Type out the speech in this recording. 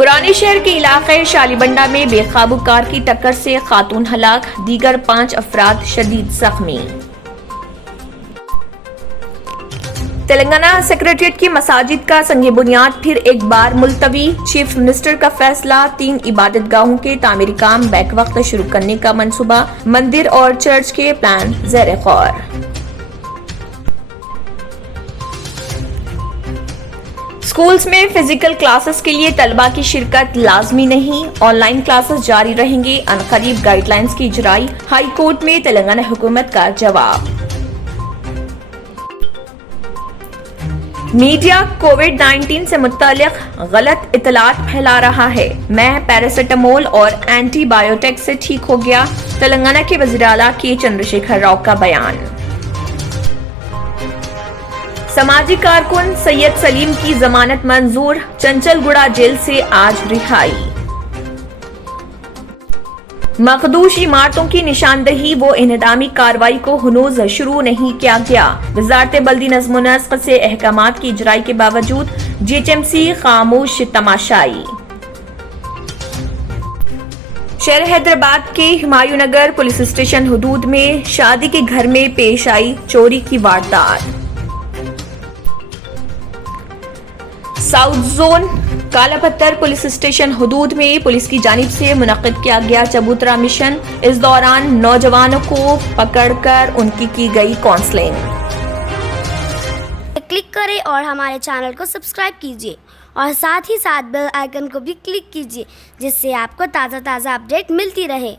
पुराने शहर के इलाके शालीबंडा में बेकाबू कार की टक्कर से खातून हलाक, दीगर 5 अफराद शदीद जख्मी। तेलंगाना सेक्रेटेरिएट की मसाजिद का संगे बुनियाद फिर एक बार मुलतवी, चीफ मिनिस्टर का फैसला। 3 इबादतगाहों के तामीरी काम बैक वक्त शुरू करने का मंसूबा, मंदिर और चर्च के प्लान ज़ेर गौर। स्कूल्स में फिजिकल क्लासेस के लिए तलबा की शिरकत लाजमी नहीं, ऑनलाइन क्लासेस जारी रहेंगे। अनकरीब गाइडलाइंस की इजराई, हाई कोर्ट में तेलंगाना हुकूमत का जवाब। मीडिया कोविड-19 से मुत्तल्लिक गलत इतलात फैला रहा है। मैं पैरासिटामोल और एंटीबायोटिक से ठीक हो गया, तेलंगाना के वज़ीर आला के चंद्रशेखर राव का बयान। समाजी कारकुन सैयद सलीम की जमानत मंजूर, चंचलगुड़ा जेल से आज रिहाई। मखदूश इमारतों की निशानदही व इन्हदामी कार्रवाई को हनूज शुरू नहीं किया गया। वजारत बल्दी नज़्म व नस्क से अहकामात की इजराई के बावजूद जीएचएमसी खामोश तमाशाई। शहर हैदराबाद के हुमायूं नगर पुलिस स्टेशन हदूद में शादी के घर में पेश आई चोरी की वारदात। South zone Kalapatthar police station हदूद में पुलिस की जानिब से मुनक्किद किया गया चबूतरा मिशन। इस दौरान नौजवानों को पकड़कर उनकी की गई काउंसलिंग। क्लिक करें और हमारे चैनल को सब्सक्राइब कीजिए और साथ ही साथ बेल आइकन को भी क्लिक कीजिए, जिससे आपको ताज़ा अपडेट मिलती रहे।